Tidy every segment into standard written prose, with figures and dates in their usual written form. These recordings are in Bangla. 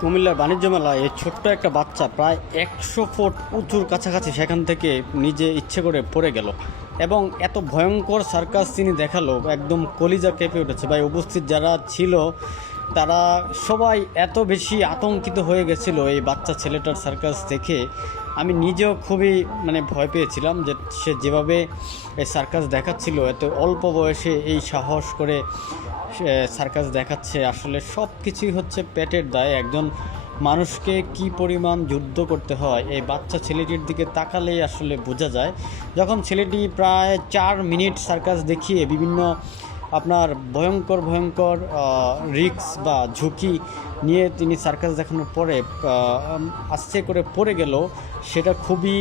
কুমিল্লার বাণিজ্য মেলায় এই ছোট্ট একটা বাচ্চা প্রায় 100 ফুট উঁচুর কাছাকাছি সেখান থেকে নিজে ইচ্ছে করে পড়ে গেল এবং এত ভয়ঙ্কর সার্কাস তিনি দেখালো, একদম কলিজা কেঁপে উঠেছে। ভাই, উপস্থিত যারা ছিল তারা সবাই এত বেশি আতঙ্কিত হয়ে গেছিল এই বাচ্চা ছেলেটার সার্কাস দেখে। আমি নিজেও খুবই ভয় পেয়েছিলাম যে সে যেভাবে এই সার্কাস দেখাচ্ছিল, এত অল্প বয়সে এই সাহস করে সার্কাস দেখাচ্ছে। আসলে সব কিছুই হচ্ছে পেটের দায়। একজন মানুষকে কি পরিমাণ যুদ্ধ করতে হয় এই বাচ্চা ছেলেটির দিকে তাকালেই আসলে বোঝা যায়। যখন ছেলেটি প্রায় 4 মিনিট সার্কাস দেখিয়ে বিভিন্ন আপনার ভয়ঙ্কর ভয়ঙ্কর রিস্ক বা ঝুঁকি নিয়ে তিনি সার্কাস দেখানোর পরে আস্তে করে পড়ে গেল, সেটা খুবই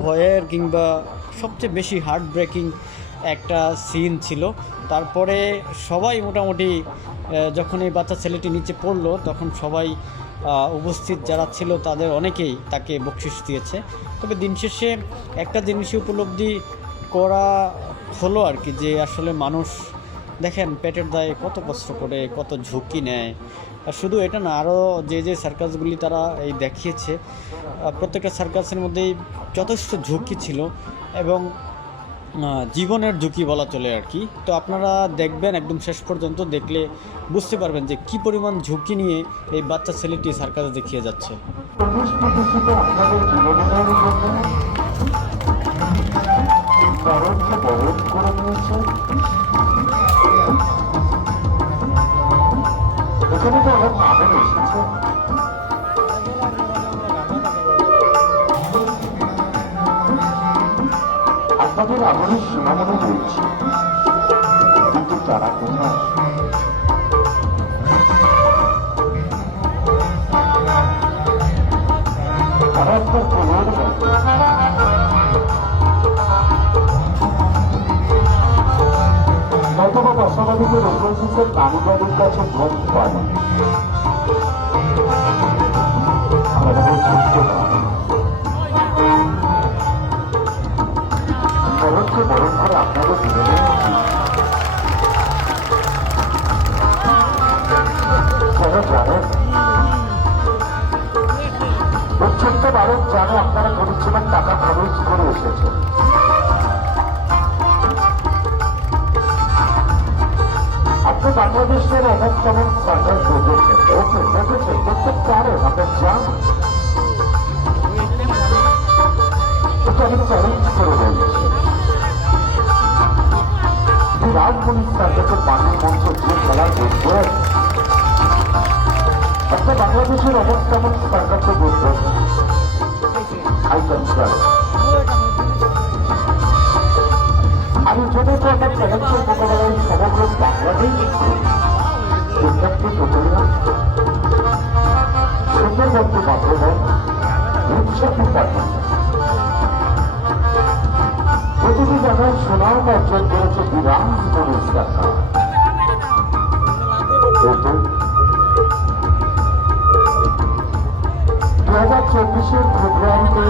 ভয়ের কিংবা সবচেয়ে বেশি হার্ট ব্রেকিং একটা সিন ছিল। তারপরে সবাই মোটামুটি যখন এই বাচ্চা ছেলেটি নিচে পড়লো তখন সবাই উপস্থিত যারা ছিল তাদের অনেকেই তাকে বকশিশ দিয়েছে। তবে দিন শেষে একটা জিনিসই উপলব্ধি করা হলো আর কি, যে আসলে মানুষ দেখেন পেটের দায়ে কত কষ্ট করে, কত ঝুঁকি নেয়। আর শুধু এটা না, আরও যে সার্কাসগুলি তারা এই দেখিয়েছে প্রত্যেকটা সার্কাসের মধ্যেই যথেষ্ট ঝুঁকি ছিল এবং জীবনের ঝুঁকি বলা চলে আর কি। তো আপনারা দেখবেন, একদম শেষ পর্যন্ত দেখলে বুঝতে পারবেন যে কি পরিমাণ ঝুঁকি নিয়ে এই বাচ্চা ছেলেটি সার্কাস দেখিয়ে যাচ্ছে। আপনাদের আগমনের সীমাবদ্ধ রয়েছে, কিন্তু তারা কোথায়? তারা আপনার খবর অথবা দশাবাদীদের উপস্থিতের কারিগরের কাছে ভোট পায়। বরঞ্চ বরং করে আপনাদের বিনোদন যারা জানেন, প্রত্যন্ত ভারত জানে আপনারা পরিচ্ছন্ন টাকা খরচ করে এসেছেন। আপনি বাংলাদেশের অনেক কেমন সরকার দেখেছেন, দেখেছেন প্রত্যেক কারণ আপনার যান। এটা আমি চ্যালেঞ্জ করে বলছি, রাজমণির সার্কাসের বাণীর মঞ্চ যে খেলা দেখবেন, একটা বাংলাদেশের অনেক কেমন সার্কাসে দেখবেন আমি যদি তো একটা চ্যালেঞ্জের মোকাবেলায় সমগ্র বাংলাদেশ সুন্দরবনকে বান্ধবন উৎসব পাঠান প্রতিটি জায়গায় সোনার অর্জন করেছে বিরাম জীবনের দেখা। 2024 ফেব্রুয়ারিতে